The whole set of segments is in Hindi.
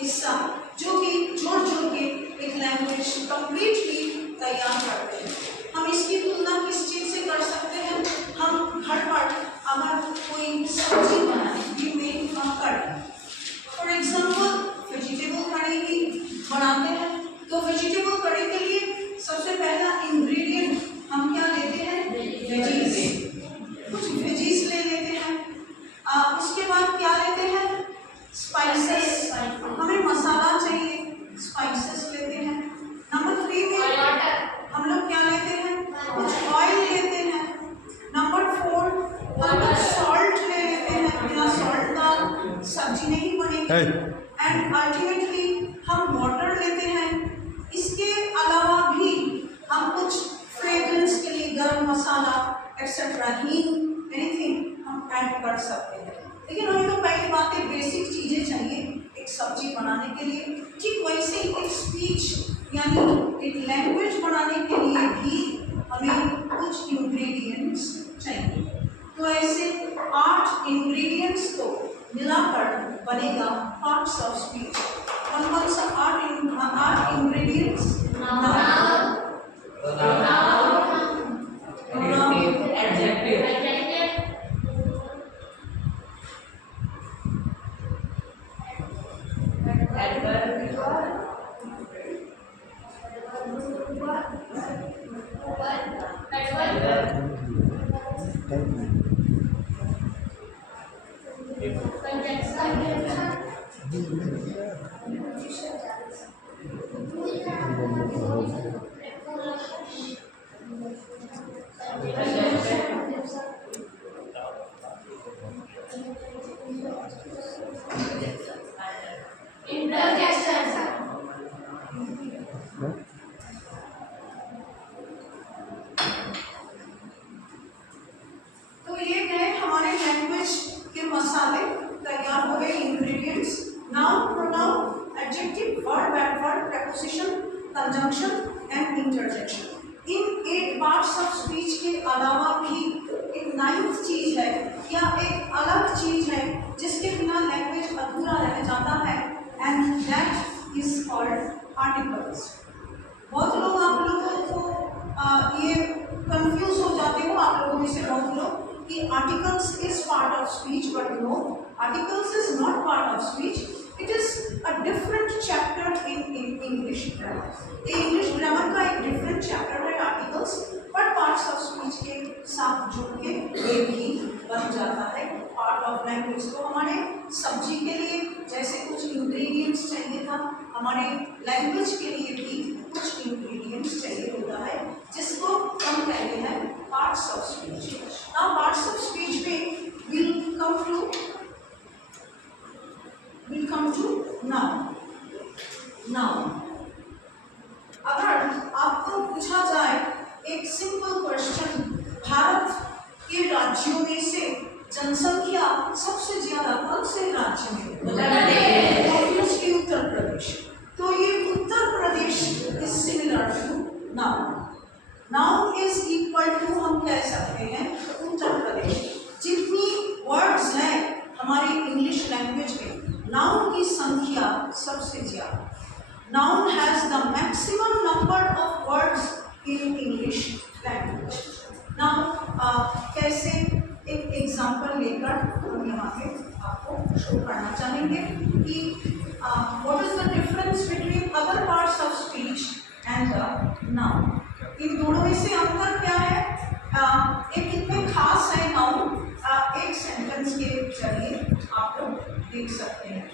हिस्सा जो कि जोड़ जोड़ के एक लैंग्वेज कंप्लीटली तैयार करते हैं। हम इसकी तुलना किस चीज़ से कर सकते हैं? हम हर बार अगर कोई सब्जी बनाए, वी मेक अ करी, फॉर एग्जाम्पल वेजिटेबल करी भी बनाते हैं, तो वेजिटेबल करी के लिए सबसे पहला इंग्रेडिएंट हम क्या लेते हैं? वेजीज। कुछ वेजीज ले लेते हैं। उसके बाद क्या लेते हैं? स्पाइसेस। हमें मसाला चाहिए, स्पाइसेस लेते हैं। नंबर 3 में हम लोग क्या लेते हैं? कुछ ऑयल लेते हैं। नंबर 4 हम लोग सॉल्ट ले लेते हैं, बिना सॉल्ट का सब्जी नहीं बनेगी। एंड अल्टीमेटली हम वाटर लेते हैं। इसके अलावा भी हम कुछ फ्रेग्रेंस के लिए गरम मसाला एक्सेट्रा, हींग, एनीथिंग हम ऐड कर सकते हैं। लेकिन हमें तो पहली बात है बेसिक चीज़ें चाहिए एक सब्जी बनाने के लिए। ठीक वैसे ही एक स्पीच यानी एक लैंग्वेज बनाने के लिए भी हमें कुछ इंग्रेडिएंट्स चाहिए। तो ऐसे 8 इंग्रेडिएंट्स को मिलाकर बनेगा पार्ट्स ऑफ स्पीच। कौन सा 8 इंग्रेडिएंट्स? तो ये गए हमारे लैंग्वेज के मसाले, तैयार हो गए ingredients. Noun, pronoun, adjective, verb, adverb, preposition, conjunction and interjection. In 8 parts of speech के अलावा भी एक 9th चीज है या एक अलग चीज है जिसके बिना लैंग्वेज अधूरा रह जाता है, and that is called articles. बहुत लोग आप लोगों को ये कंफ्यूज हो जाते हो, आप लोगों में से बहुत लोग, कि articles is part of speech, but no, articles is not part of speech. It is a different chapter in English grammar. ये इंग्लिश ग्रामर का एक डिफरेंट चैप्टर है articles, but parts of speech के साथ जुड़ के ये भी बन जाता है पार्ट ऑफ लैंग्वेज। तो हमारे सब्जी के लिए जैसे कुछ इंग्रेडिएंट्स चाहिए था, हमारे लैंग्वेज के लिए भी कुछ इंग्रेडिएंट्स चाहिए होता है, जिसको हम कहते हैं parts of speech. Now parts of speech में विल कम टू नाउन। अगर आपको पूछा जाए एक सिंपल क्वेश्चन, भारत के राज्यों में से जनसंख्या सबसे ज्यादा कौन से राज्य में? ऑब्वियसली उत्तर प्रदेश। तो ये Uttar Pradesh is similar to noun. Noun is equal to हम कह सकते हैं उत्तर प्रदेश। जितनी वर्ड्स हैं हमारी इंग्लिश लैंग्वेज में, नाउन की संख्या सबसे ज्यादा। Noun has the maximum number of words in English language. Now कैसे, एक एग्जांपल लेकर हम यहाँ पे आपको शो करना चाहेंगे कि what is the difference between other parts of speech and the noun. इन दोनों में से अंतर क्या है? एक कितने खास है नाउन, एक सेंटेंस के जरिए आप लोग देख सकते हैं।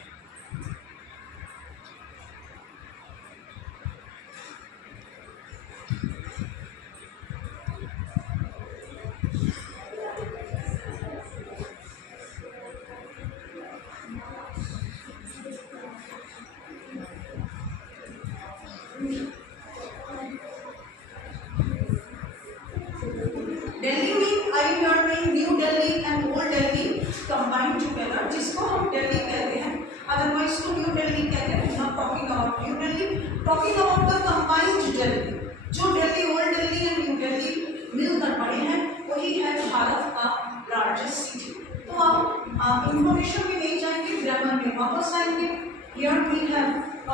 दिल्ली में आई हेard में new Delhi and old Delhi combined together, जिसको हम दिल्ली कहते हैं, अदरवाइज तो न्यू दिल्ली कहते हैं। Not talking about New Delhi, talking about the combined Delhi. जो Delhi, old Delhi and New Delhi मिलकर बने हैं, वही है भारत का लार्जेस्ट सिटी। तो आप इंफॉर्मेशन में नहीं जाएंगे, ग्रामर में वापस आएंगे। Here we have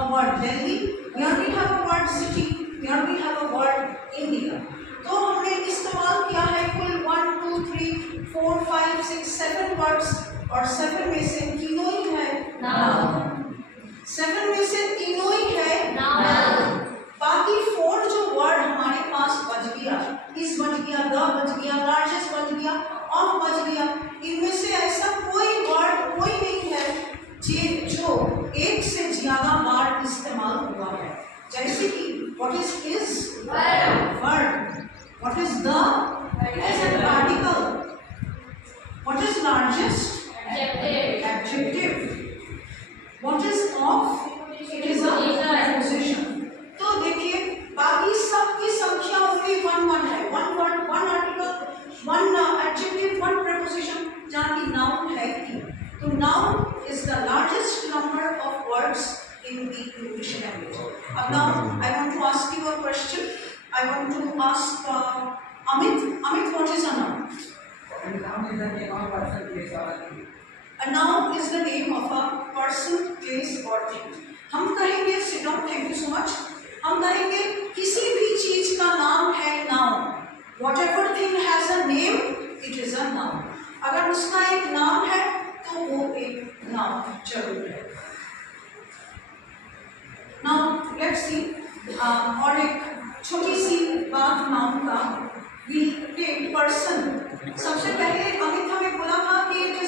a word Delhi, here we have a word city, here we have a word India. तो हमने इस्तेमाल किया है कुल 1 2 3 4 5 6 7 वर्ड्स और 7 में से तीनों ही है नाउन। 7 में से तीनों ही है नाउन। बाकी 4 जो वर्ड हमारे पास बच गया, इस बच गया, द बच गया, लार्जेस्ट बच गया, ऑफ बच गया, इनमें से ऐसा कोई वर्ड कोई नहीं है जो एक से ज्यादा बार इस्तेमाल हुआ है। जैसे कि what is word, what is the, it is an article, what is largest, adjective, what is of, it is a preposition। तो देखिए बाकी सब की संख्या only 1 है, 1 word, 1 article, 1 adjective, 1 preposition, जहाँ की noun है 3। तो noun is the largest number of words in the English language। Now I want to ask you a question. I want to ask Amit. Amit, what is a noun? A noun is the name of person, place or thing. A noun is the name of a person, place or thing। हम कहेंगे, sit down, thank you so much। हम कहेंगे किसी भी चीज का नाम है noun। Whatever thing has a name, it is a noun। अगर उसका एक नाम है तो वो एक नाउन जरूर है। Now let's see और एक छोटी सी बात नाउन का, we take person। सबसे पहले अमित हमें बोला था कि